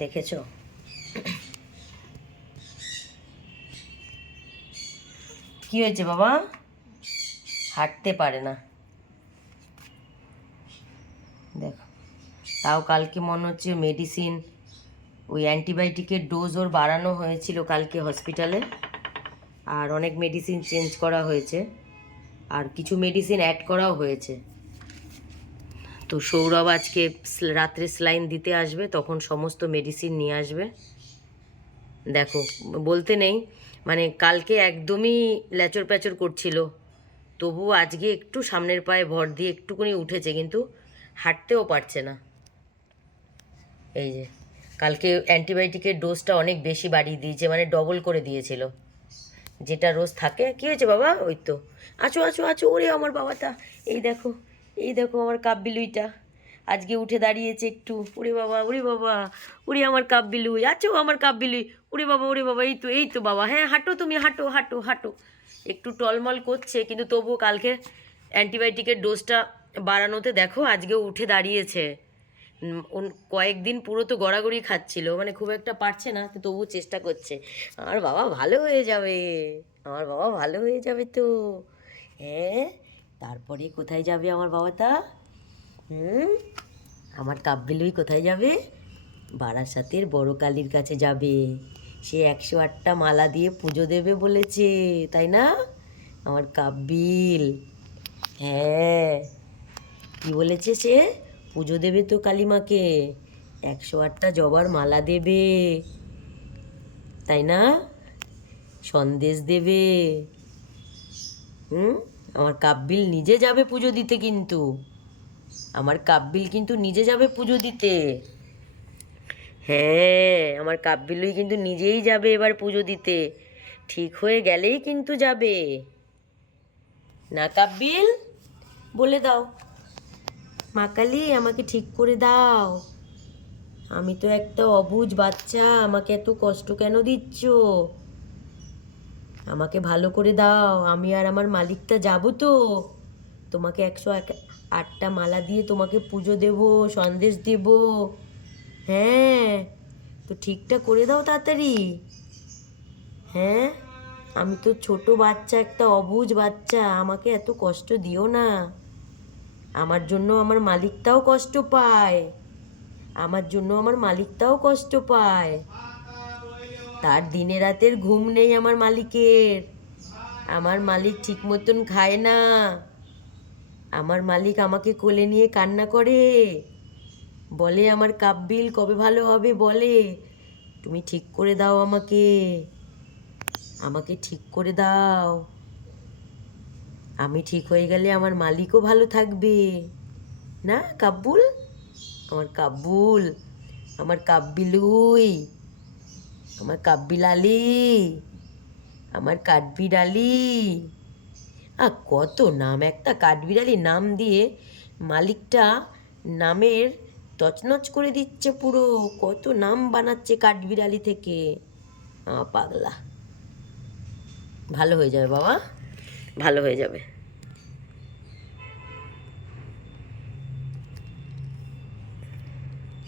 দেখেছো? কি হয়েছে বাবা? হাঁটতে পারে না, দেখো। তাও কালকে মনে হচ্ছে মেডিসিন, ওই অ্যান্টিবায়োটিকের ডোজ ওর বাড়ানো হয়েছিল কালকে হসপিটালে, আর অনেক মেডিসিন চেঞ্জ করা হয়েছে, আর কিছু মেডিসিন অ্যাড করাও হয়েছে। তো সৌরভ আজকে রাত্রে স্লাইন দিতে আসবে, তখন সমস্ত মেডিসিন নিয়ে আসবে। দেখো, বলতে নেই, মানে কালকে একদমই ল্যাচর প্যাচর করছিল, তবুও আজকে একটু সামনের পায়ে ভর দিয়ে একটুকুনি উঠেছে, কিন্তু হাঁটতেও পারছে না। এই যে কালকে অ্যান্টিবায়োটিকের ডোজটা অনেক বেশি বাড়িয়ে দিয়েছে, মানে ডবল করে দিয়েছিল যেটা রোজ থাকে। কী হয়েছে বাবা? ওই তো, আছো আছো আছো, ওরে আমার বাবাটা, এই দেখো, এই দেখো আমার কাব্যিলুইটা আজকে উঠে দাঁড়িয়েছে একটু। ওরে বাবা, ওরে বাবা, ওরে আমার কাব্যিলুই, আছো আমার কাব্যিলুই, ওরে বাবা, ওরে বাবা, এই তো, এই তো বাবা, হ্যাঁ হাঁটো তুমি, হাঁটো হাঁটো হাঁটো। একটু টলমল করছে, কিন্তু তবুও কালকে অ্যান্টিবায়োটিকের ডোজটা বাড়ানোতে দেখো আজকেও উঠে দাঁড়িয়েছে। কয়েকদিন পুরো তো গড়াগড়ি খাচ্ছিল, মানে খুব একটা পারছে না, তো তবুও চেষ্টা করছে। আমার বাবা ভালো হয়ে যাবে, আমার বাবা ভালো হয়ে যাবে তো। হ্যাঁ, তারপরে কোথায় যাবে আমার বাবাটা? আমার কাব্যিলুই কোথায় যাবে? বারাসাতের বড় কালীর কাছে যাবে। সে 108টা মালা দিয়ে পুজো দেবে বলেছে, তাই না আমার কাব্যিল? হ্যাঁ, কি বলেছে সে? পুজো দেবে তো কালীমাকে, 108টা জবার মালা দেবে, তাই না? সন্দেশ দেবে। আমার কাব্যিল নিজে যাবে পুজো দিতে, কিন্তু আমার কাব্যিল কিন্তু নিজে যাবে পুজো দিতে। হ্যাঁ, আমার কাব্যিলই কিন্তু নিজেই যাবে এবার পুজো দিতে, ঠিক হয়ে গেলেই কিন্তু যাবে। না কাব্যিল, বলে দাও, মা কালী আমাকে ঠিক করে দাও, আমি তো একটা অবুঝ বাচ্চা, আমাকে এত কষ্ট কেন দিচ্ছ? আমাকে ভালো করে দাও, আমি আর আমার মালিকটা যাব তো, তোমাকে 108টা মালা দিয়ে তোমাকে পুজো দেব, সন্দেশ দেব। হ্যাঁ, তো ঠিকটা করে দাও তাড়াতাড়ি। হ্যাঁ, আমি তো ছোট বাচ্চা, একটা অবুঝ বাচ্চা, আমাকে এত কষ্ট দিও না। আমার জন্য আমার মালিকটাও কষ্ট পায়, আমার জন্য আমার মালিকটাও কষ্ট পায়। তার দিনে রাতের ঘুম নেই আমার মালিকের, আমার মালিক ঠিক মতন খায় না, আমার মালিক আমাকে কোলে নিয়ে কান্না করে, বলে আমার কাব্যিল কবে ভালো হবে, বলে তুমি ঠিক করে দাও আমাকে, আমাকে ঠিক করে দাও, আমি ঠিক হয়ে গেলে আমার মালিকও ভালো থাকবে, না কাব্বুল? আমার কাব্বুল, আমার কাব্বিলুই, আমার কাব্বিলালি, আমার কাঠবিড়ালি। কত নাম, একটা কাঠবিড়ালি নাম দিয়ে মালিকটা নামের তছনছ করে দিচ্ছে পুরো, কত নাম বানাচ্ছে কাঠবিড়ালি থেকে। পাগলা। ভালো হয়ে যাবে বাবা, ভালো হয়ে যাবে।